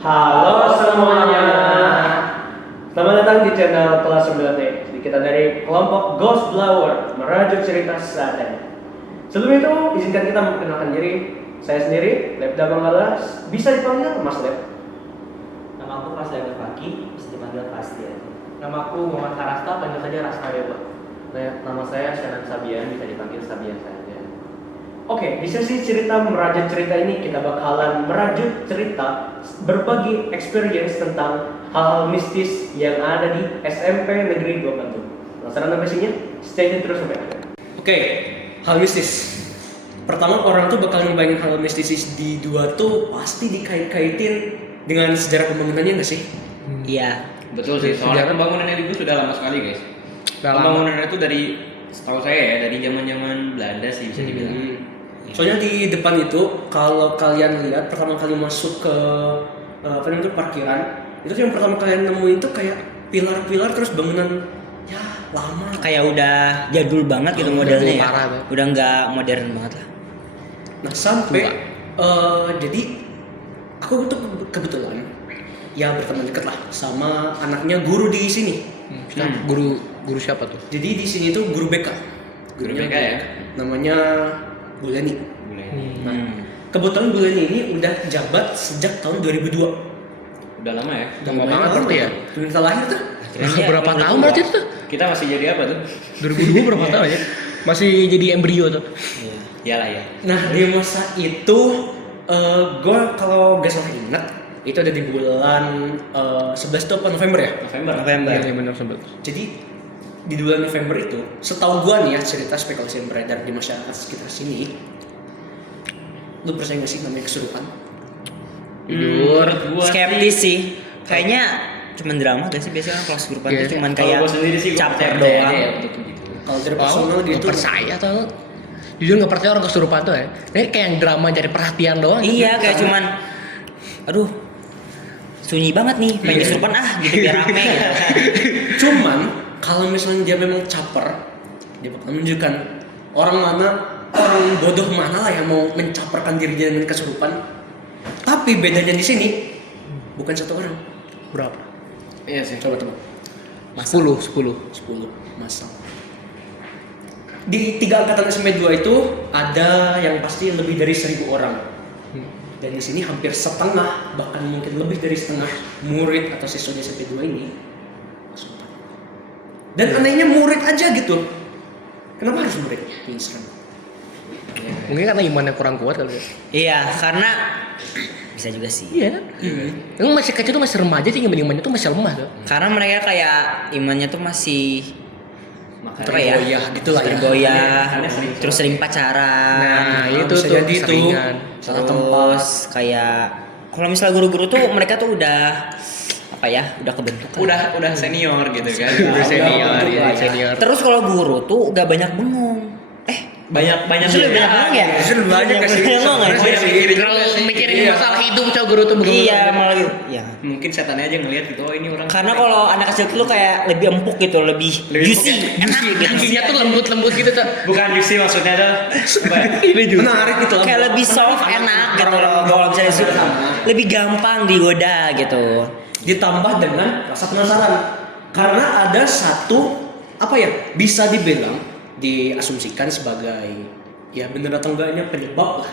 Halo semuanya. Selamat datang di channel Kelas 9D. Kita dari kelompok Ghost Blower merajuk cerita seadanya. Sebelum itu, izinkan kita memperkenalkan diri. Saya sendiri, Lebda Banggalas, bisa dipanggil Mas Leb. Nama aku Fasda Faki, bisa dipanggil Fasti ya. Nama aku Muhammad Harasta, panggil saja Rasta Dewa. Nama saya Syanan Sabian, bisa dipanggil Sabian saja. Oke, di sesi cerita merajuk cerita ini kita bakalan merajuk cerita berbagi experience tentang hal-hal mistis yang ada di SMP Negeri 2 Bandung. Penasaran apa isinya? Stay tune terus sampai akhir. Oke, hal mistis. Pertama orang tuh bakal ngebayangin hal mistis di dua tuh pasti dikait-kaitin dengan sejarah pembangunannya nggak sih? Iya. Betul sih, soalnya pembangunannya itu sudah lama sekali guys. Pembangunannya itu dari setahu saya ya dari zaman Belanda sih bisa dibilang. Soalnya di depan itu kalau kalian lihat pertama kali masuk ke parkiran, itu yang pertama kalian nemuin tuh kayak pilar-pilar terus bangunan ya lama. Kayak udah jadul banget gitu modelnya ya. parah tuh. Udah nggak modern banget lah. Nah sampai jadi aku tuh kebetulan ya berteman dekat lah sama anaknya guru di sini. Guru siapa tuh? Jadi di sini tuh guru BK. Guru BK ya? Namanya Bu Leni. Mulai. Nah, kebetulan Bu Leni ini udah jabat sejak tahun 2002. Udah lama ya? Udah Lama lumayan banget lama berarti ya? Sebelum kita lahir tuh. Berapa tahun berarti itu tuh? Kita masih jadi apa tuh? 2002 berapa tahun ya? Masih jadi embrio tuh. Iya. Iyalah ya. Nah, di masa itu gue kalau gak salah ingat itu ada di bulan 11 itu apa November ya? November. Iya benar sebut. Jadi di bulan November itu, setahu gua nih ya cerita spekulasi yang beredar di masyarakat sekitar sini. Lu percaya gak sih namanya kesurupan? Jujur. Skeptis sih. Kayaknya cuman drama gak sih biasanya kalau kesurupan Iya. itu cuman Kalau kayak gua sendiri sih gua caper percaya doang. ya betul gitu. Kalau dari Oh, personal nggak gitu. percaya tau. Jujur nggak percaya orang kesurupan tuh ya. Ini kayak yang drama cari perhatian doang. Iya, kayak cuman aduh sunyi banget nih main kesurupan gitu biar rame gitu. Cuman kalau misalnya dia memang caper, dia bakal menunjukkan orang bodoh mana lah yang mau mencaperkan dirinya dengan kesurupan. Tapi bedanya di sini bukan satu orang, Berapa? iya sih, coba 10. 10 masal. Di 3 angkatan SMP 2 itu ada yang pasti lebih dari 1000 orang. Dan di sini hampir setengah, bahkan mungkin lebih dari setengah murid atau siswa di SMP 2 ini kesurupan. Dan anehnya murid aja gitu. Kenapa harus murid? Ini serem. Mungkin karena imannya kurang kuat kali ya. Iya, karena bisa juga sih. Iya kan? Emang masih kecil tuh masih remaja sih imannya tuh masih lemah tuh. Karena mereka kayak imannya tuh masih apa ya? Tergoyah gitu lah ya. Tergoyah, Karena sering- terus sering pacaran. Nah, itu bisa tuh jadi itu. keseringan. Salah Terus kayak kalau misalnya guru-guru tuh mereka tuh udah apa ya? Udah kebentuk. Udah senior gitu kan. Udah senior, betul iya lah ya. senior. Terus kalau guru tuh gak banyak bengong. Banyak Justru lebih banyak bengong ya? Justru banyak Banyak sih. bengong nggak sih? Terlalu mikirin Iya. masalah hidup coba guru tuh begitu. Iya, malah gitu. Ya. Mungkin setannya aja ngelihat gitu, oh ini orang. Karena kalau anak kecil tuh kayak lebih empuk gitu, lebih juicy, enak gitu. Giginya tuh lembut-lembut gitu tuh. bukan juicy maksudnya tuh. Ini juga. Menarik gitu lah. Kayak lebih soft, enak gitu loh. Kalau bisa disuruh lebih gampang digoda gitu. Ditambah dengan rasa penasaran. Karena ada satu apa ya? Bisa dibilang diasumsikan sebagai ya bener atau enggaknya penyebab lah.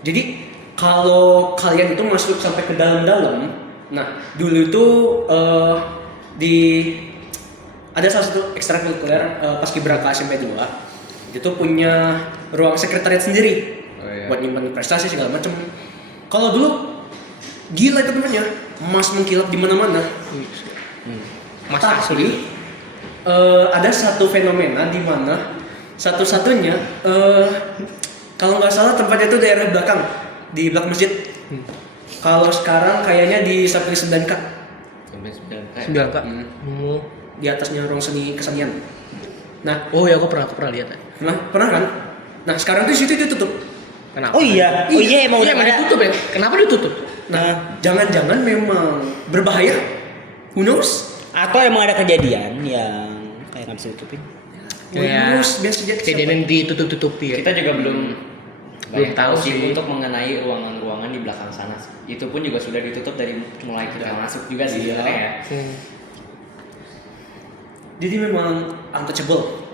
Jadi kalau kalian itu masuk sampai ke dalam-dalam, nah dulu itu di ada salah satu ekstrakurikuler paskibraka SMP 2 itu punya ruang sekretariat sendiri buat nyimpan prestasi segala macam. Kalau dulu gila itu tempatnya, emas mengkilap di mana-mana. Mas Tapi asli. ada satu fenomena di mana satu-satunya kalau nggak salah tempatnya itu daerah belakang di belakang masjid. Kalau sekarang kayaknya di samping 9K. 9 Kak. Di atasnya ruang seni kesenian. Nah, Oh ya aku pernah lihat ya. pernah kan? Nah, sekarang tuh situ ditutup. Kenapa? Oh iya, emang Iya, udah emang ada. ditutup ya. Kenapa ditutup? Nah, jangan-jangan memang berbahaya. Who knows? Atau emang ada kejadian yang kayak nggak bisa ditutupin. Ya. Terus biasa Kejadian ditutup-tutupi ya. Kita juga belum Belum tahu sih sih. untuk mengenai ruangan-ruangan ruangan di belakang sana. Itu pun juga sudah ditutup dari mulai kita masuk juga sih Iya. sebenarnya ya. Jadi memang untouchable.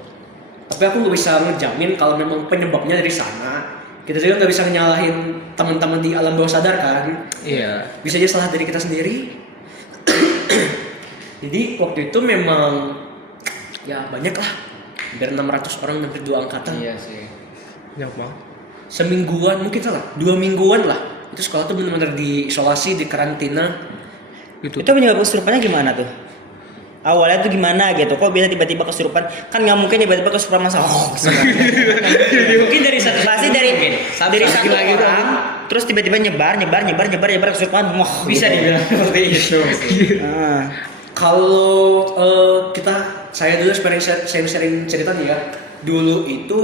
Tapi aku nggak bisa ngejamin kalau memang penyebabnya dari sana. Kita juga nggak bisa nyalahin teman-teman di alam bawah sadar kan. Iya. Bisa aja salah dari kita sendiri. Jadi waktu itu memang ya banyak lah. Hampir 600 orang hampir 2 angkatan. Iya sih. Banyak banget. Semingguan mungkin salah, 2 mingguan lah. Itu sekolah tuh benar-benar diisolasi, di karantina. Gitu. Itu penyebab kesurupannya gimana tuh? Awalnya tuh gimana gitu? Kok bisa tiba-tiba kesurupan? Kan nggak mungkin tiba-tiba kesurupan masa. Mungkin dari satu pasti dari satu lagi tuh. orang terus tiba-tiba nyebar kesurupan. Wah, Bisa dibilang seperti itu. Ah. Kalau saya dulu sharing cerita nih ya. Dulu itu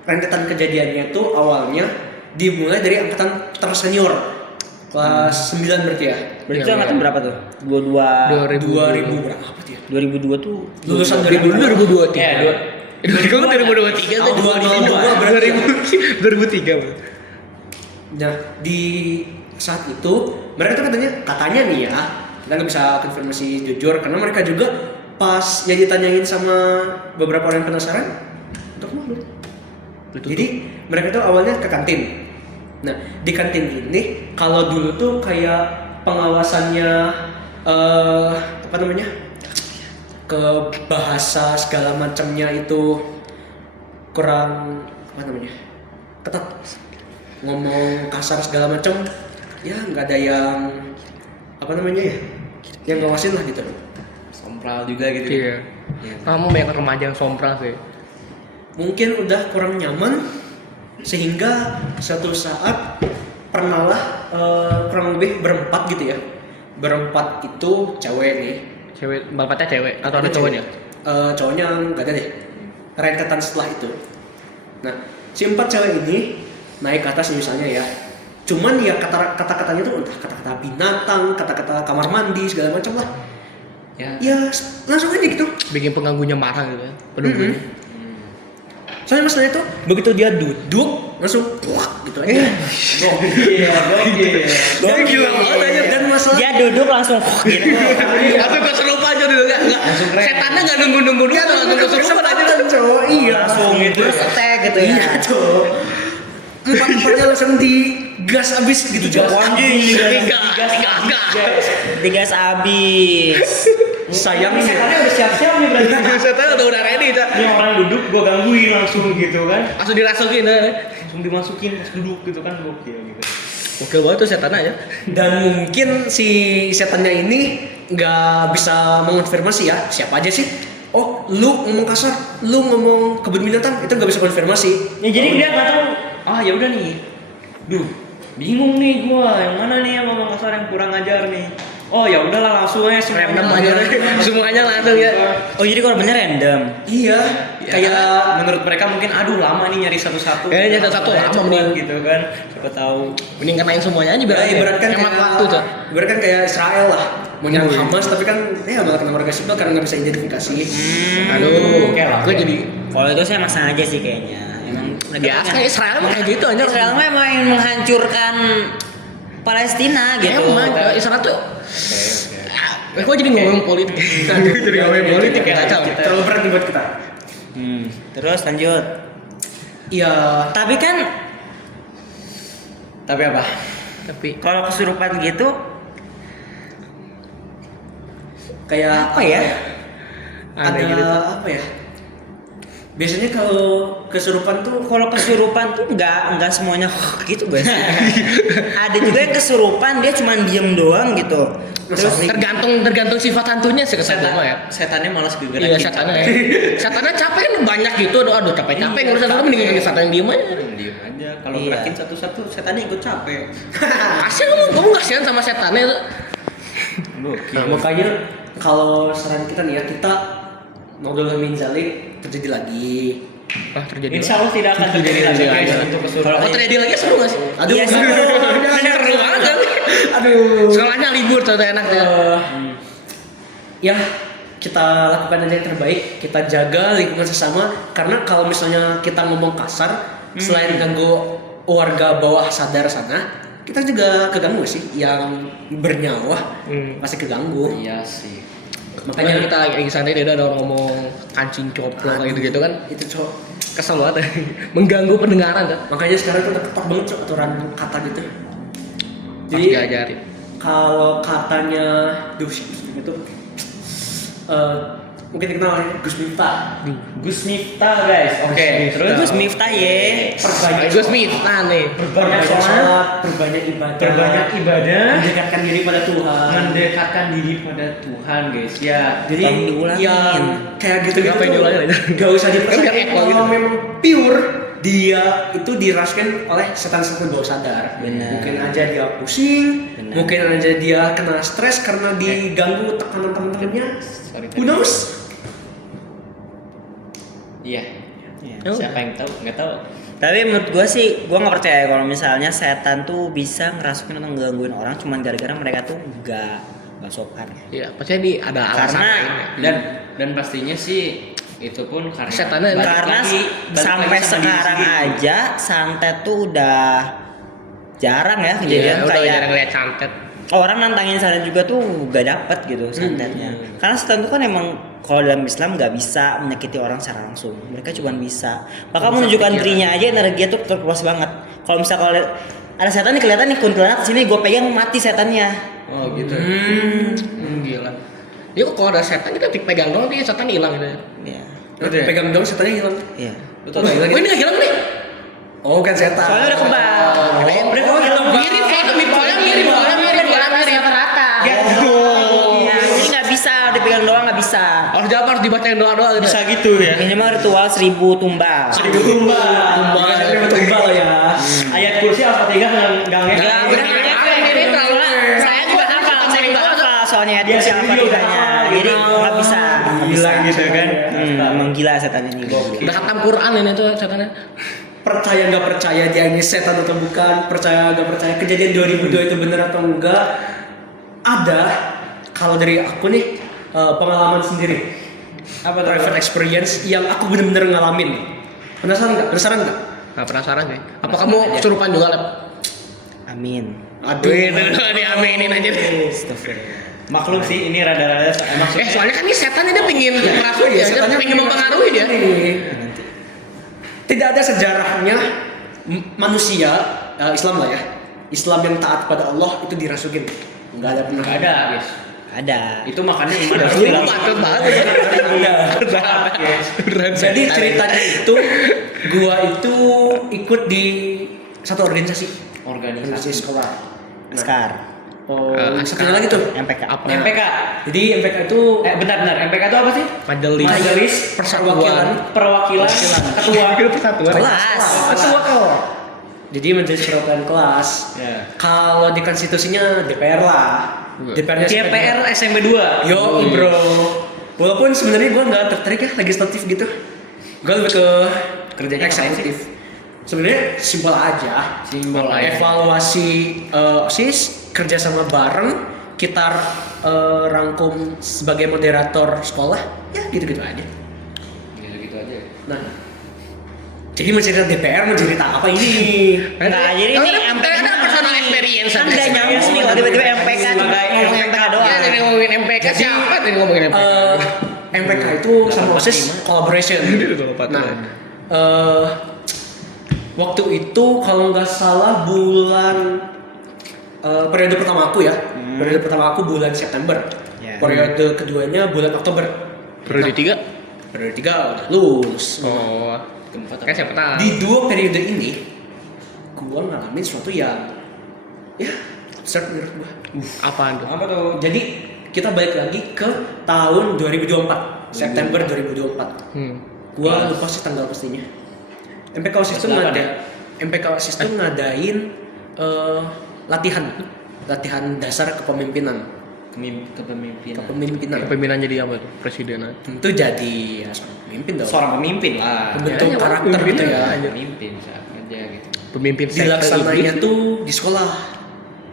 rentetan kejadiannya tuh awalnya dimulai dari angkatan tersenior kelas 9 berarti ya. Berarti Iya, angkatan iya. berapa tuh? 22 2000 berapa tuh ya? 2002 tuh Lulusan 2023. Ya, 2023 tuh 2002 berarti ya. 2003. Nah di saat itu mereka tuh katanya nih ya, kita nggak bisa konfirmasi jujur karena mereka juga pas ya ditanyain sama beberapa orang yang penasaran untuk malu. Jadi mereka tuh awalnya ke kantin. Nah di kantin ini kalau dulu tuh kayak pengawasannya apa namanya ke bahasa segala macamnya itu kurang apa namanya ketat, ngomong kasar segala macam ya nggak ada yang apa namanya ya yang ngawasin lah gitu. Sompral juga gitu. Iya. Kamu banyak remaja yang sompral sih. Mungkin udah kurang nyaman sehingga suatu saat pernah lah kurang lebih berempat gitu ya, berempat itu cewek nih. Cewek, bapaknya cewek atau ada Cewek. cowoknya? Cowoknya nggak ada deh, rentetan setelah itu. Nah si 4 cewek ini naik ke atas misalnya ya, cuman ya kata-katanya tuh entah kata-kata binatang, kata-kata kamar mandi segala macam lah. Ya langsung aja gitu. Bikin pengganggunya marah gitu ya. Penunggunya. Soalnya masalahnya tuh begitu dia duduk langsung puak gitu aja. Gokil. Gila banget aja. Dan masalah dia duduk langsung gitu. Langsung keserupan aja dulu enggak. Setannya enggak nunggu-nunggu dulu langsung keserupan aja. cowok iya Langsung gitu attack gitu ya. Iya cowok. Empat-empatnya langsung digas abis gitu cowok. Digas abis. Sayangnya Setannya udah siap-siap nih berarti. Setannya udah ready, Cak. Ini orang duduk gua gangguin langsung gitu kan. Langsung dirasukin ya. Langsung dimasukin pas duduk gitu kan gokil gitu. Gokil banget tuh setan aja. dan mungkin si setannya ini nggak bisa mengonfirmasi ya siapa aja sih. Oh, lu ngomong kasar, lu ngomong kebun binatang itu nggak bisa konfirmasi. Ya jadi dia nggak tahu. Ah ya udah nih. Duh, bingung nih gua yang mana nih yang ngomong kasar yang kurang ajar nih. Oh ya udahlah langsung aja Random aja. Semuanya langsung ya. Oh jadi korbannya random. Iya, kayak menurut mereka mungkin aduh lama nih nyari satu-satu. Nyari satu-satu lama cepet mending. gitu kan. Siapa tahu. Mending kenain semuanya aja biar ya, ibaratkan hemat waktu, Cak. ibaratkan kayak Israel lah mau nyerang Hamas tapi kan ya malah kena warga sipil karena nggak bisa identifikasi. Aduh, Oke lah, gue oke. jadi Kalau itu saya emang sengaja sih kayaknya. Emang biasa kayak Israel mah kayak gitu aja. Israel mah emang yang menghancurkan Palestina gitu. Emang Israel tuh. Gue jadi ngomong politik. Jadi ngomong politik ya kacau. Terlalu berat nih buat kita. Terus lanjut. Iya, Tapi kan Tapi apa? Tapi kalau kesurupan gitu kayak apa ya? Ada Ada gitu. apa ya? Biasanya kalau kesurupan tuh Kalau kesurupan tuh nggak semuanya gitu guys. Ada juga yang kesurupan dia cuma diem doang gitu. Terus tergantung sifat hantunya sih kata gue ya. Setannya malas gerak. Iya setannya. Setannya capek kan banyak gitu. Aduh capek-capek ngurusin orang mending setan yang diem aja. Diam aja. Kalau Iya. gerakin satu-satu setannya ikut capek. Kasian kamu kasihan sama setannya tuh. Nah, makanya kalau saran kita nih ya, kita naudzubillah min zalik terjadi lagi. Ah terjadi. Insya Allah tidak akan terjadi lagi guys untuk kesurupan. Kalau terjadi lagi seru gak sih? Aduh, Iya, seru. Seru banget kan? aduh. Sekolahnya libur tuh enak tuh. Ya, kita lakukan aja yang terbaik, kita jaga lingkungan sesama karena kalau misalnya kita ngomong kasar selain ganggu warga bawah sadar sana, kita juga keganggu sih, yang bernyawa pasti keganggu. Iya sih. Makanya kita lagi santai dia ada orang ngomong kancing coplok kayak gitu kan. Itu cok. Kesel banget. Mengganggu pendengaran kan. Makanya sekarang kita ketok banget cok aturan kata gitu. Jadi diajarin. Kalau katanya itu mungkin dikenal Gus Miftah. Gus Miftah guys. Oke. Terus Gus Miftah ye. Perbanyak Gus Miftah nih. perbanyak sholat, perbanyak ibadah, mendekatkan diri pada Tuhan. Mendekatkan diri pada Tuhan guys ya. Jadi Tolong diulangin. yang kayak gitu Ngapain diulangin aja? gak usah dipercaya. Biar equal Kalau gitu. memang pure dia itu diraskan oleh setan-setan bawah sadar. Benar. Mungkin aja dia pusing, Benar. mungkin aja dia kena stres karena diganggu tekanan teman-temannya. Who knows? Iya. Iya. Siapa yang tahu? Nggak tahu. Tapi menurut gue sih, gue nggak percaya kalau misalnya setan tuh bisa ngerasukin atau ngegangguin orang cuman gara-gara mereka tuh nggak sopan. Iya, pasti ini ada alasan Karena lain. Dan pastinya sih itu pun karena Setannya- balik Karena lagi sampai sama diri sekarang sendiri. aja santet tuh udah jarang ya kejadian udah kayak jarang lihat santet. orang nantangin santet juga tuh gak dapet gitu santetnya. Karena setan tuh kan emang kalau dalam Islam nggak bisa menyakiti orang secara langsung. Mereka cuma bisa bahkan menunjukkan dirinya aja energi tuh terpuas banget. Kalau misalnya kalau ada setan nih kelihatan nih kuntilanak sini gue pegang mati setannya. Oh gitu. Gila. Ya kok kalau ada setan kita pegang doang dia setan hilang gitu. Iya. Pegang dong setannya hilang. Iya. Betul. Oh ini nggak hilang nih? Oh kan setan. Soalnya udah kebal. Udah Oh, hilang. Mirip kayak mirip mirip. rata. Iya. Jadi nggak bisa dipegang doang nggak bisa. Harus jawab harus dibacain doa gitu. Bisa gitu ya. Minimal ritual 1000 tumbal. Tumbal ya. Ayat kursi Al-Fatihah nggak Nggak, udah ini terlalu. saya juga hafal, soalnya ayat kursi Al-Fatihahnya. Jadi nggak bisa. Gila gitu kan. Emang gila setan ini. Udah khatam Quran ini tuh setannya. Percaya nggak percaya dia ini setan atau bukan, percaya nggak percaya kejadian 2002 itu benar atau enggak, ada. Kalau dari aku nih pengalaman sendiri, Apa tuh? private experience yang aku benar-benar ngalamin. Penasaran nggak? Nah, penasaran sih. Apa kamu kesurupan juga, Lep? Amin. Aduh. Diaminin aja deh. Astagfirullah. Maklum sih ini rada-rada maksudnya Soalnya kan ini setan ini pingin merasuki Iya, dia, setannya pingin mempengaruhi dia. nanti. Tidak ada sejarahnya manusia Islam lah ya. Islam yang taat pada Allah itu dirasukin. Nggak ada pernah. Nggak ada guys. Ada. Itu makanya iman harus Ini hilang. patut banget ya. Beneran. Jadi ceritanya itu, gua itu ikut di satu organisasi Organisasi. sekolah. Skar. Oh, Askar. satunya lagi tuh. MPK. Apa? MPK. Jadi MPK itu Bentar. MPK itu apa sih? Majelis. Majelis perwakilan Perwakilan Ketua. Persatuan. Kelas. ketua kelas. Jadi menjadi perwakilan kelas. Ya. Kalau di konstitusinya DPR lah. DPR-nya DPR SMP 2. Yo bro. Walaupun sebenarnya gue nggak tertarik ya legislatif gitu. Gue lebih ke Kerjanya ngapain eksekutif. Sebenarnya simpel aja. Simpel aja. Evaluasi OSIS, kerjasama bareng, kita rangkum sebagai moderator sekolah, ya gitu-gitu aja. Gitu aja. Nah, jadi mencerita DPR mencerita apa ini? Nah, jadi ini MPK Ada personal experience. kan nggak nyambung nih kalau tiba-tiba MPK juga ngomong MPK doang. Ya, jadi ngomongin MPK siapa tadi ngomongin MPK? MPK itu sama OSIS collaboration. Nah, waktu itu kalau nggak salah bulan periode pertama aku ya, periode pertama aku bulan September, Ya. periode keduanya bulan Oktober. Periode 3? Periode 3 udah lulus. Oh. Keempat. Kan siapa tahu. Di dua periode ini, gua ngalamin sesuatu yang ya absurd menurut gua. Apaan tuh? Apa tuh? Jadi kita balik lagi ke tahun 2024, September 2024. Gua lupa sih tanggal pastinya. MPK OSIS itu ngadain latihan dasar kepemimpinan. Kepemimpinan. Pemimpinan jadi apa tuh? Presiden. Tentu jadi ya, seorang pemimpin dong. Seorang pemimpin lah. Pembentuk Ya, karakter pemimpin gitu ya. aja. Pemimpin saat kerja gitu. Pemimpin Dilaksananya tuh di sekolah.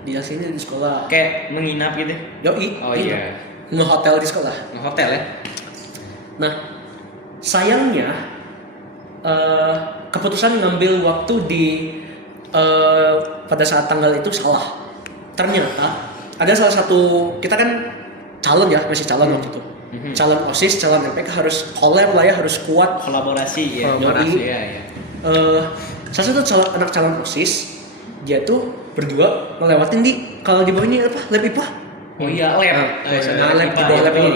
Dilaksananya di sekolah. Kayak menginap gitu. Yoi. Oh gitu. iya. Ngehotel di sekolah. Hotel ya? Nah, sayangnya keputusan ngambil waktu di pada saat tanggal itu salah. Ternyata ada salah satu, kita kan calon ya, masih calon waktu itu. Calon OSIS, calon MPK harus collab lah ya, harus kuat. Kolaborasi ya. Kolaborasi. ya. Salah satu anak calon OSIS, dia tuh berdua ngelewatin kalau di bawah ini apa? Lab IPA. Oh iya, lab. Lab di bawah lab ini.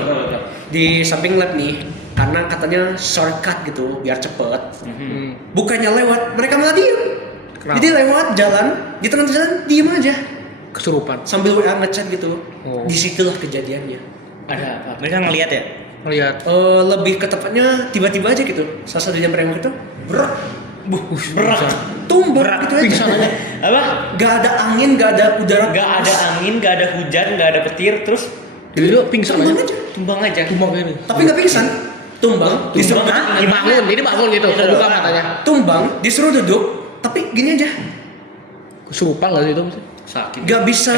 Di samping lab nih, karena katanya shortcut gitu biar cepet. Bukannya lewat, mereka malah diem. Kenapa? Jadi lewat jalan, di tengah jalan diem aja Kesurupan. sambil WA ngechat gitu. Oh. Disitulah kejadiannya. Ada apa? Mereka ngelihat ya. Melihat. Lebih ke tepatnya tiba-tiba aja gitu. Salah satu jam itu berat, berat, tumbang gitu aja. Pingsan aja. Apa? Gak ada angin, gak ada udara. Gak ada angin, gak ada hujan, gak ada petir, terus Jadi dia pingsan tumbang aja. aja. tumbang aja. Tumbang ini. Tapi gak pingsan. Tumbang, disuruh Dibangun, jadi bangun gitu. Buka matanya. tumbang, disuruh duduk, tapi gini aja, Kesurupan enggak sih itu? Sakit. gak bisa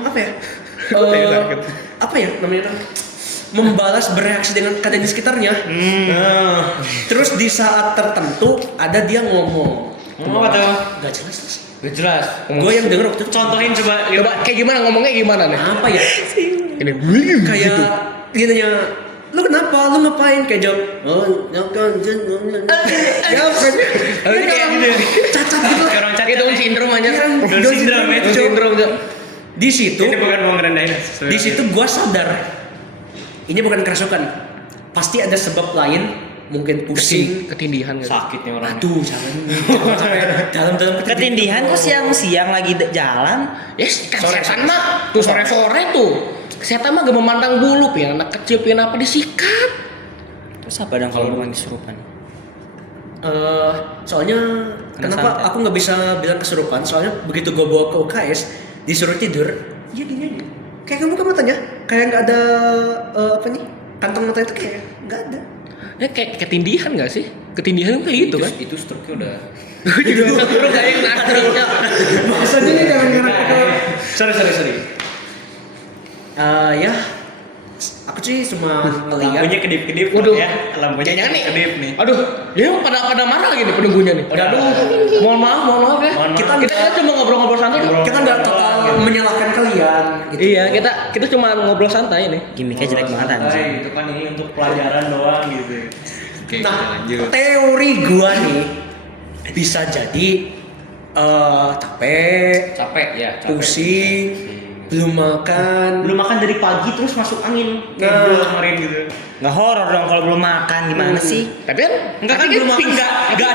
apa ya? Apa ya namanya tuh? Membalas bereaksi dengan keadaan di sekitarnya. Terus di saat tertentu ada dia ngomong. Ngomong apa tuh? Gak jelas. Gak jelas. Gue yang denger waktu itu Contohin coba. Coba kayak gimana ngomongnya gimana nih? apa ya? Ini Kayak gitu. gini nya, lu kenapa? Lu ngapain? Kayak jawab, ya kan, ya Kayak gitu. cacat gitu. Kayak orang Kayak Down syndrome aja. Yang Down syndrome ya. Down syndrome tuh. Di situ, Ini bukan mau ngerendahin. di situ gua sadar ini bukan kerasukan. Pasti ada sebab lain, mungkin pusing. Ketindihan gitu. Sakitnya orang. Aduh, jangan sampai dalam-dalam Ketindihan kok siang-siang lagi jalan. Yes, kan setan mah tuh sore-sore tuh. Setan mah gak memandang bulu, pian anak kecil, pian apa disikat. Terus apa dong kalau bukan kesurupan? Soalnya Kena kenapa santet. aku nggak bisa bilang kesurupan? Soalnya begitu gue bawa ke UKS disuruh tidur, ya gini aja. Kayak kamu buka matanya, kayak nggak ada apa nih kantong mata itu kayak nggak ada. Ya kayak ketindihan gak sih? Ketindihan kayak gitu kan? Itu stroke-nya udah. Lu gak yang ngerti. Maksudnya ini jangan ngerti ke. Sorry. Ya, aku sih cuma ngeliat. Lampunya kedip-kedip. Waduh. Ya. Lampunya Jangan nih. kedip nih. Aduh, ya pada marah lagi nih penunggunya nih. Aduh. Mohon maaf ya. Mohon Kita maaf. kita cuma ngobrol-ngobrol santai. Kita nggak total menyalahkan kalian. Gitu. Iya, kita cuma ngobrol santai nih. Gimiknya jelek banget anjing. Itu kan ini untuk pelajaran doang gitu. Oke, Nah, kita lanjut. teori gua nih bisa jadi capek, Capek ya, capek. pusing, belum makan. Belum makan dari pagi terus masuk angin kayak Nah. gue kemarin gitu. Nggak horor dong kalau belum makan gimana sih? Tapi kan Enggak kan tapi belum makan, pingsan. enggak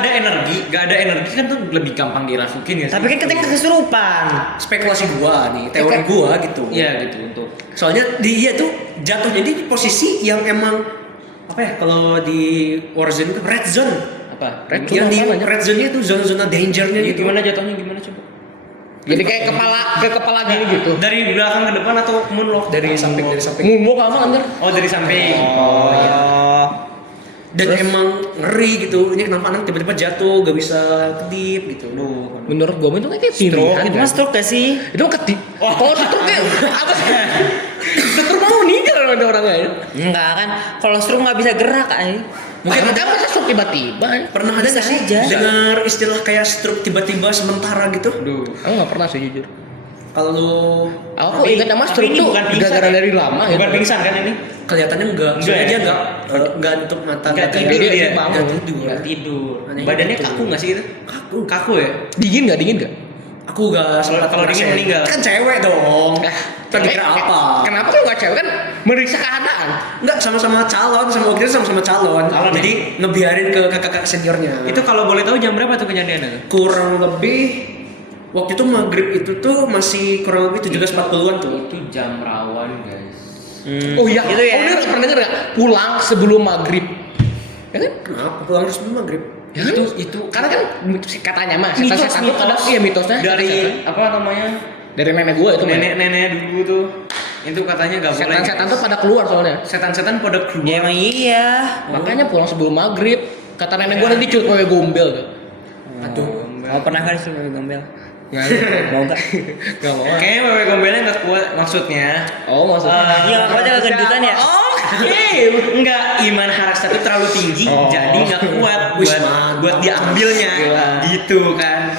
ada energi kan tuh lebih gampang dirasukin ya. Tapi kan ketika kesurupan. Spekulasi gua nih, teori gua gitu. Iya gitu untuk Soalnya dia tuh jatuhnya di posisi yang emang apa ya, kalau di Warzone itu red zone. apa? Red Yang zone di apaan aja? red zone-nya itu zona-zona danger-nya Ya, gitu. gimana jatuhnya gimana coba? Jadi kayak kepala gini gitu. Dari belakang ke depan atau moonwalk? Dari samping. Ngumuk apa anjir? Oh, dari samping. Oh, iya. Dan emang ngeri gitu. Ini kenapa anak tiba-tiba jatuh, gak bisa kedip gitu. Menurut gue itu kayak Stroke, pilihan. itu mah stroke gak sih? Itu ketip. Kalau stroke kayak apa sih? Stroke mau meninggal ada orangnya. Enggak kan, kalau stroke nggak bisa gerak kan? Mungkin kan bisa stroke tiba-tiba. Pernah ada Bisa gak sih aja. dengar istilah kayak stroke tiba-tiba sementara gitu? Aduh. Aku nggak pernah sih jujur. Kalau lu Aku ingat nama Tapi stroke ini tuh bukan pingsan gara-gara ya? dari lama ya. Bukan pingsan kan ini? kelihatannya enggak, Enggak soalnya ya? dia enggak nutup mata, Enggak kayak tidur dia dia. bangun Enggak tidur. Enggak tidur. Aneh Badannya gitu. kaku enggak sih itu? Kaku. Kaku ya? Dingin nggak? Aku enggak sempat kalau dingin ngerasain. meninggal. Kan cewek dong. Tadi kira apa? Kenapa tuh nggak cewek kan meriksa keadaan? Enggak, sama-sama calon, sama waktu itu sama-sama calon. Calon, Jadi ngebiarin ke kakak-kakak seniornya. Itu kalau boleh tahu jam berapa tuh kejadiannya? kurang lebih waktu itu maghrib itu tuh masih kurang lebih 17.40-an tuh. Itu jam rawan, guys. Oh iya, Itu ya. Oh, dia pernah denger nggak? Pulang sebelum maghrib. Ya kan? Kenapa pulang harus sebelum maghrib? Ya kan? Itu Karena kan katanya mah mitos, setan-setan tuh ada iya mitosnya dari setan-setan. apa namanya? Dari nenek gua itu Nenek-nenek dulu tuh. Itu katanya gak boleh. setan-setan tuh pada keluar soalnya. Setan-setan pada keluar. Ya emang iya. Makanya pulang sebelum maghrib. Kata nenek gua nanti cut wewe gombel tuh. Aduh. Mau pernah kan sih wewe gombel? Ya, Mau nggak? gak mau. Kayaknya wewe gombelnya gak kuat maksudnya. Oh maksudnya. Iya, apa aja kegendutan ya? Oh, enggak, iman Harasta itu terlalu tinggi, Oh. jadi nggak kuat Wih, buat mantap. buat diambilnya, Gila. gitu kan.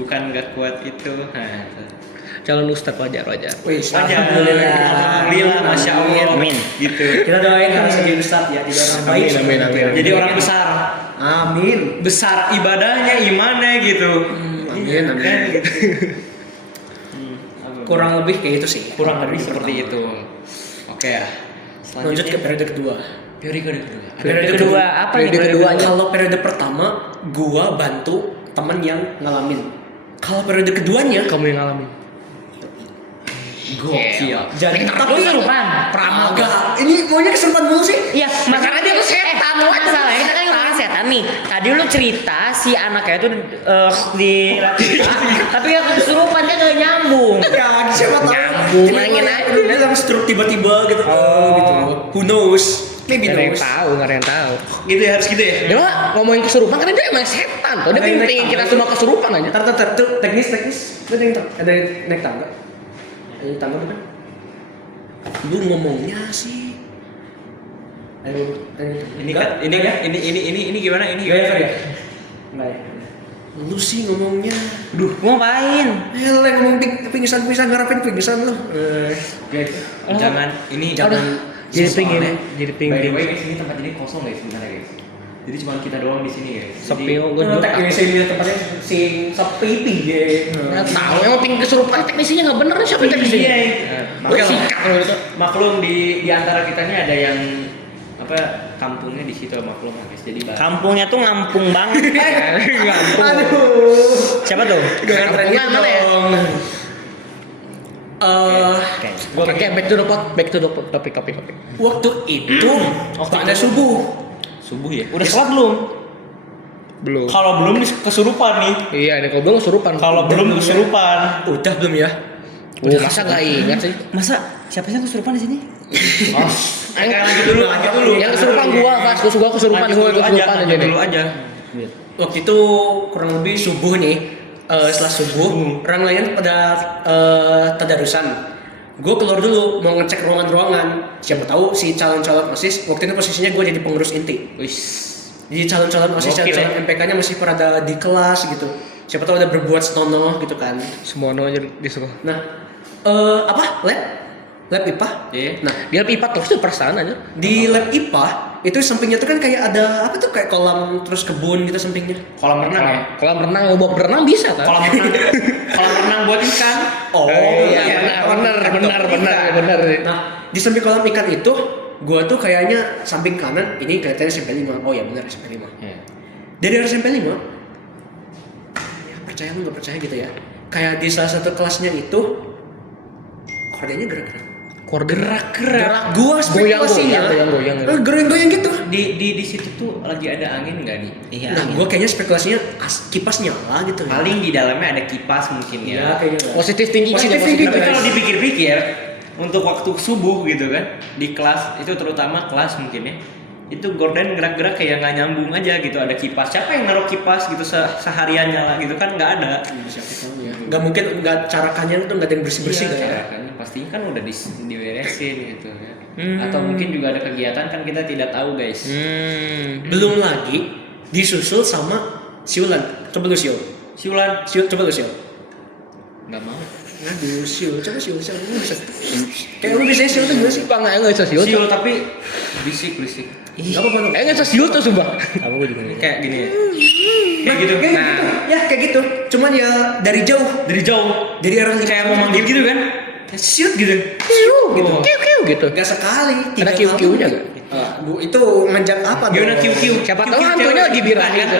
bukan nggak kuat itu. Nah, itu. Calon ustad wajar. Wih, Alhamdulillah, masya Allah. Amin. Gitu. Kita doain harus jadi ustad ya, jadi orang baik. Amin. Jadi orang besar. Amin. Besar ibadahnya, imannya gitu. Amin. Kan gitu. Kurang lebih kayak itu sih. Kurang lebih seperti itu. Oke ya. Lanjut ke periode kedua. Periode kedua. Periode kedua apa nih? Periode kedua. Kalau periode pertama, gua bantu temen yang ngalamin. Kalau periode keduanya, Kamu yang ngalamin. gokil. Jadi Tapi kesurupan. peramal gak? Ini maunya kesurupan dulu sih? Iya, Karena dia tuh setan, lu aja masalahnya kita kan ngomongin setan nih. Tadi lu cerita si anaknya itu di tapi yang kesurupan dia gak nyambung. Ya, siapa tahu. Nyambung, Tiba-tiba nangin aja. Dia bilang stroke tiba-tiba gitu. Gitu. Who knows? Maybe Gak ada yang knows. tahu, gak ada yang tahu. Gitu ya, harus gitu ya. Dia mah ngomongin kesurupan karena dia emang setan. Tuh dia pengen kita semua kesurupan aja. Tar, tuh teknis. Ada yang ada yang naik tangga. Ada tangga bukan? Lu ngomongnya sih. Ayo. Ini gimana? Ini Gak ya, gimana? Fer, ya? Enggak ya. Lu sih ngomongnya. Duh, gua ngapain? Ele ngomong pingsan ngarepin pingsan lu. Jangan ini Jadi pingin, soalnya, jadi by the pingin. way guys, ini tempat ini kosong guys sebenarnya guys. Jadi cuma kita doang di sini guys. Sepi, Jadi, gue Lu tak ini sih dia tempatnya si sepi dia. Nggak tahu, emang pingin kesurupan teknisinya nggak bener siapa yang teknisi? Iya. Oke, sikat lo itu. Maklum di antara kita ini ada yang apa kampungnya di situ maklum guys. Jadi Kampungnya tuh ngampung banget. Aduh. Siapa tuh? Jangan tren gitu Mana ya? dong. Oke, back to the topic. Waktu itu pada subuh. subuh ya. Udah sholat belum? Belum. Kalau belum kesurupan nih. Iya, ini kalau belum kesurupan. Kalau belum kesurupan. Udah belum ya? Masa nggak ingat sih? Masa siapa sih yang kesurupan di sini? Oh. Lanjut dulu. Yang kesurupan gua, Mas. Gua kesurupan, gua kesurupan aja Dulu nih. aja. Waktu itu kurang lebih subuh nih. Setelah subuh, orang lain pada tadarusan. Gue keluar dulu mau ngecek ruangan-ruangan. Siapa tahu si calon-calon OSIS waktu itu posisinya gue jadi pengurus inti. Wis. Jadi calon-calon OSIS, Gokil, calon-calon MPK-nya masih pada di kelas gitu. Siapa tahu ada berbuat senonoh gitu kan. Semua aja disuruh. Nah, apa? Lab IPA. Iya. Nah, Dia pipa terus tuh perasaan aja. di lab IPA itu sampingnya tuh kan kayak ada apa tuh kayak kolam terus kebun gitu sampingnya. Kolam renang ya. Kolam renang buat berenang bisa kan? Kolam renang buat ikan. Oh, Iya, benar. Nah, di samping kolam ikan itu, gua tuh kayaknya samping kanan ini kelihatannya SMP 5. Oh ya benar SMP 5. Iya. Dari SMP 5, ya percaya lu nggak percaya gitu ya. Kayak di salah satu kelasnya itu, kordenya gerak-gerak. Gerak. Gua spekulasinya, Goyang. goyang gitu. Di situ tuh lagi ada angin nggak nih? Iya. Nah, gua kayaknya spekulasinya kipas nyala gitu ya. Paling di dalamnya ada kipas mungkin Iya, ya. kayaknya. Positif tinggi. Positif tinggi. Tapi guys. kalau dipikir-pikir untuk waktu subuh gitu kan di kelas itu terutama kelas mungkin ya itu gorden gerak-gerak kayak nggak nyambung aja gitu, ada kipas, siapa yang naruh kipas gitu seharian nyala gitu kan nggak ada. Siapa tahu ya. Nggak mungkin nggak carakannya tuh nggak ada yang bersih-bersih Iya, kan ya. carakannya pastinya kan udah diberesin gitu ya. Atau mungkin juga ada kegiatan kan kita tidak tahu guys. Belum lagi disusul sama siulan. Coba lu siul. Siulan Coba lu siul. nggak mau. Aduh, siul. Coba siul. Lu bisa. Kayak lu bisa siul tuh gimana sih? Bang, nggak bisa siul. Siul tapi bisik. Gak apa-apa lu. Nggak bisa siul tuh sumpah. Aku juga gitu. Kayak gini ya. Kayak gitu. Kayak gitu. Ya kayak gitu. Cuman ya dari jauh. Dari jauh Dari arah kayak mau manggil gitu kan. siut gitu. Kiu gitu. Kiu gitu. Gak sekali. Ada 3 kiu-kiunya kali. gak? Bu, itu manjat apa? Gimana dong? kiu-kiu? Siapa tahu hantunya lagi birahi kan? gitu.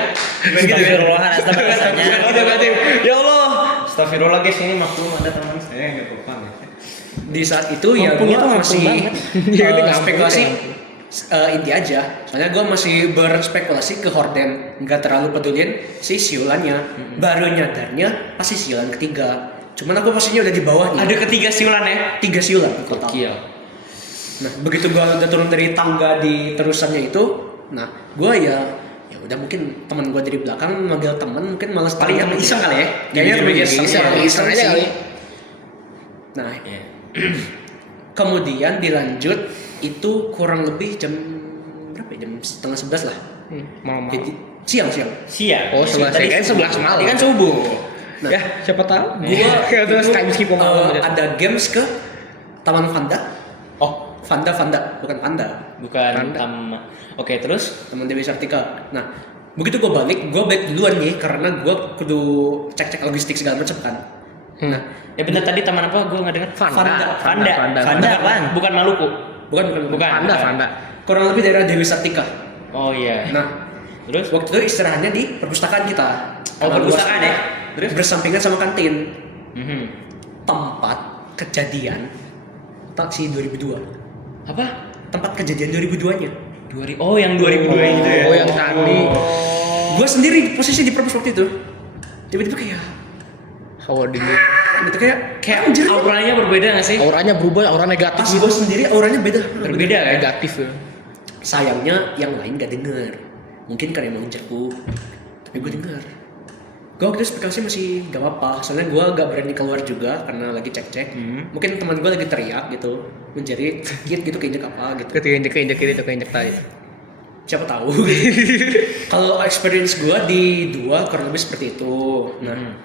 Bukan gitu ya. Astagfirullahaladzim. Bukan gitu berarti. Ya Allah. Astagfirullah guys, ini maklum ada teman saya yang gak paham ya. Di saat itu ya Ngomongnya gue tuh masih ngapung Dia ini ngapung spekulasi banget. inti aja. Soalnya gue masih berspekulasi ke horden, nggak terlalu pedulin si siulannya. Baru nyadarnya pasti siulan ketiga. Cuman aku posisinya udah di bawah nih. Ada ketiga siulan ya. 3 siulan total. Gokil. Nah, begitu gue udah turun dari tangga di terusannya itu, nah gue ya udah mungkin teman gue dari belakang manggil teman, mungkin malas Paling teriak temen gitu. iseng kali ya. Kayaknya temen Iseng aja sih. kali. Nah, Iya. kemudian dilanjut itu kurang lebih jam berapa ya? Jam setengah 11 lah. Mau. Jadi siang. Siap. Oh, 11 Tadi kan 11 malam. Tadi kan subuh. Nah, Ya, siapa tahu. gua terus itu, kayak meskipun ada games ke Taman Vanda. Oh, Vanda bukan Panda. bukan Panda. Oke, terus Teman Dewi Sartika. Nah, begitu gue balik duluan nih karena gue kudu cek logistik segala macam kan. Nah, ya bentar tadi taman apa? Gue nggak dengar. Vanda apaan? Bukan Maluku. bukan. Panda. Kurang lebih daerah Dewi Sartika. Oh iya. Nah, Terus? waktu itu istirahatnya di perpustakaan kita. Oh, Karena perpustakaan luas, ya? Terus? bersampingan sama kantin. Mhm. Tempat kejadian taksi 2002. Apa? Tempat kejadian 2002-nya. Oh, yang 2002 itu ya. Oh, yang tadi. Gue sendiri posisi di perpus waktu itu. Tiba-tiba kayak Howarding. gitu kayak Kayak auranya berbeda nggak sih? Auranya berubah, aura negatif pas gue sendiri auranya beda. Berbeda ya? Negatif ya. Sayangnya yang lain gak denger. Mungkin karena emang jerku. Tapi gue denger. Gue waktu itu spekulasi masih gak apa-apa. Soalnya gue gak berani keluar juga karena lagi cek-cek. Mungkin teman gue lagi teriak gitu, menjerit gitu keinjek apa gitu. Keinjek tadi. Siapa tahu. Kalau experience gue di 2 kurang lebih seperti itu. Nah,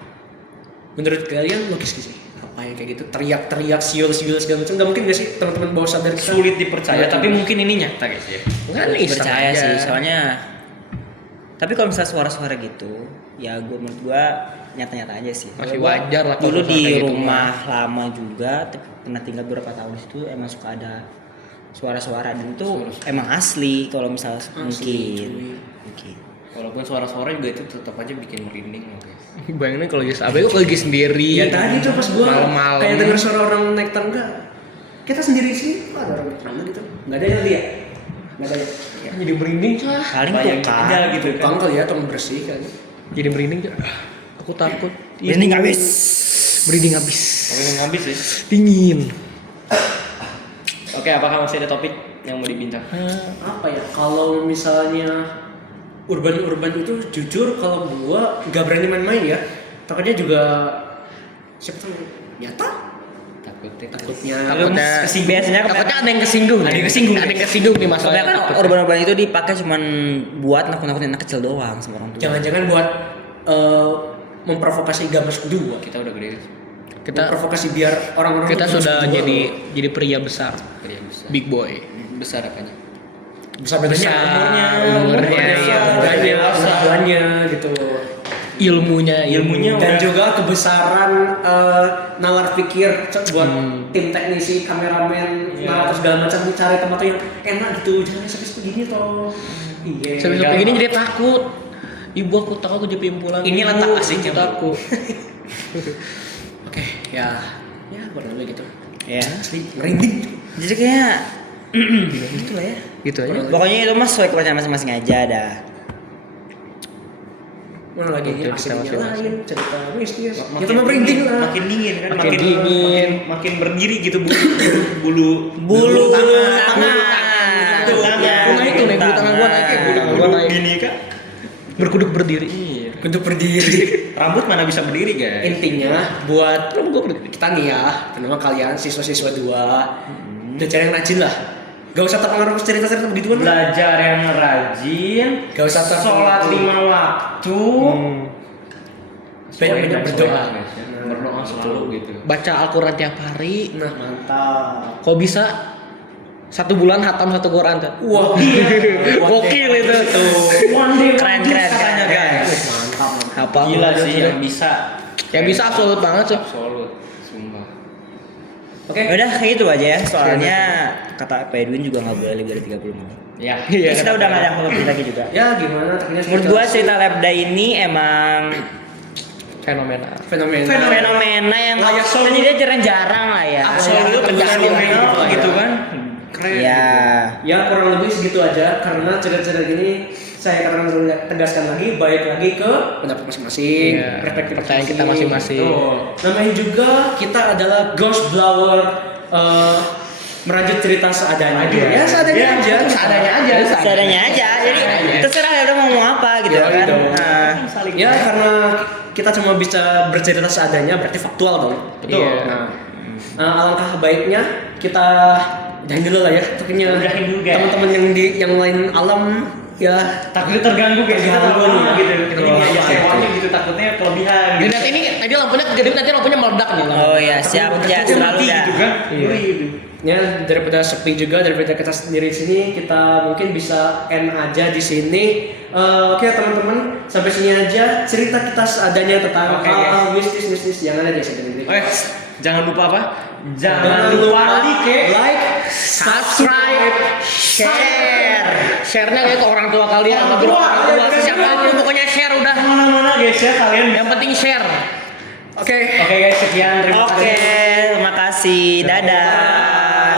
menurut kalian logis gak sih? Apa yang kayak gitu? Teriak-teriak, siul segala macam. Gak mungkin gak sih teman-teman bawah sadar kita? Sulit dipercaya, Iya, tapi iya. mungkin ini nyata guys ya. Enggak nih, Percaya aja. sih, soalnya. Tapi kalau misalnya suara-suara gitu, ya menurut gue nyata-nyata aja sih. Masih Gua wajar lah kalau Dulu suara di kayak gitu rumah lama juga, pernah tinggal beberapa tahun di situ, emang suka ada suara-suara dan itu emang asli kalau misalnya mungkin. Walaupun suara-suara juga itu tetap aja bikin merinding loh guys. Bayangin kalau Yes Abe gue lagi sendiri. Ya tadi tuh pas gua malam-malam. kayak denger suara orang naik tangga. Kita sendiri di sini kok ada orang naik tangga gitu. Enggak ada yang lihat. Enggak ada ya. Jadi merinding cah. Paling Bayangin tukang. aja gitu kan. Tukang kali ya, tukang bersih kali. Jadi merinding cah. Aku takut. Ini nggak habis. Merinding habis. Tapi ngabis sih. Dingin. Oke, apakah masih ada topik yang mau dibincang? Apa ya? Kalau misalnya urban itu jujur kalau gua nggak berani main-main ya. Takutnya juga siapa tahu nyata Takutnya. Takutnya Biasanya Takutnya ada yang kesinggung. Ada yang kesinggung. Ada yang kesinggung nih Soalnya masalahnya. kan urban-urban itu dipakai cuman buat nakut-nakutin anak kecil doang sama orang tua. jangan-jangan buat memprovokasi gamers kedua. Kita udah gede. Kita Memprovokasi biar orang-orang kita tuh sudah gamers kedua. jadi pria besar. Kalian bisa. Big boy. Besar apanya? besar badannya, umurnya, iya, badannya, badannya gitu. Ilmunya Dan udah- juga kebesaran nalar pikir buat tim teknisi, kameramen, nalar terus segala macam cari tempat yang enak gitu. Jangan sampai segini toh. Iya. sampai Enggak. begini jadi takut. Ibu aku takut aku jadi pimpulan. Ini Ibu, letak aku asiknya, Bu. takut. Oke, ya kurang lebih gitu. Ya. Asli merinding. Jadi kayak gitu lah ya. Gitu aja. Pokoknya itu mas sesuai kepercayaan masing-masing aja dah. Mana lagi Betul, asli kita yang lain cerita mistis. Makin Kita mau merinding lah. Makin dingin kan? Makin dingin. Makin berdiri gitu bulu Bulu tangan. tangan. Tuh, gua naik tuh, bulu tangan gua naik, bulu tangan gua naik. Gini kan? Berkuduk berdiri. Iya. Untuk berdiri. Rambut mana bisa berdiri guys? Intinya buat Kenapa gua berdiri? kita nih ya, terutama kalian siswa-siswa 2 belajar yang rajin lah. Gak usah terpengaruh cerita-cerita begituan lah. Belajar yang rajin. Gak usah Sholat 5 waktu. Banyak-banyak berdoa. Berdoa selalu gitu. Baca Al-Quran tiap hari. Nah, mantap. Kok bisa 1 bulan hatam 1 Quran kan? Wah, Gokil itu. Keren. guys. Mantap. Apa? Gila sih yang bisa. Yang bisa absolut banget sih. Absolut. Sumpah. Oke. Udah kayak gitu aja ya. Soalnya kata Pak Edwin juga nggak boleh lebih dari 30 menit. Ya. Ya, kita udah nggak ada yang lebih lagi juga. Ya gimana? Ternyata Menurut gua cerita Labda ini emang Fenomena. fenomena yang Layak jadi dia jarang-jarang lah ya. Absolut Fenomena gitu kan. Keren. Ya. Ya kurang lebih segitu aja karena cerita-cerita gini saya akan tegaskan lagi baik lagi ke pendapat masing-masing, Iya, perspektif kepercayaan kita masing-masing. Betul. Namanya juga kita adalah Ghost Blower merajut cerita seadanya. Ya seadanya aja. Seadanya aja. Jadi terserah ya udah mau ngomong apa gitu Ya, kan. gitu. Nah, Ya karena kita cuma bisa bercerita seadanya berarti faktual dong. Betul. Nah, alangkah baiknya kita udahin dulu lah ya. Takutnya Udahin dulu, guys. teman-teman yang lain alam ya takutnya terganggu guys, kita Terganggu terlalu nih ya. gitu. Kita Jadi lama ya gitu. sewanya gitu takutnya kelebihan. Dan nanti ini tadi lampunya kegedean, nanti lampunya meledak nih. Oh ya, siap ya Takutnya selalu mati dah. gitu kan. Iya. Ngeri gitu. Ya daripada sepi juga, daripada kita sendiri di sini, kita mungkin bisa end aja di sini. Oke teman-teman, sampai sini aja cerita kita seadanya tentang Oke, hal-hal mistis yang ada di sini. Oke, jangan lupa apa? Jangan lupa like, Subscribe, share. Share-nya kayak ke orang tua kalian, Orang sama tua, orang tua, ya, siapa ya, aja ya. pokoknya share udah. Kemana-mana guys ya kalian. Yang penting share. Oke. Oke guys, sekian terima Oke, kasih. terima kasih. Dadah.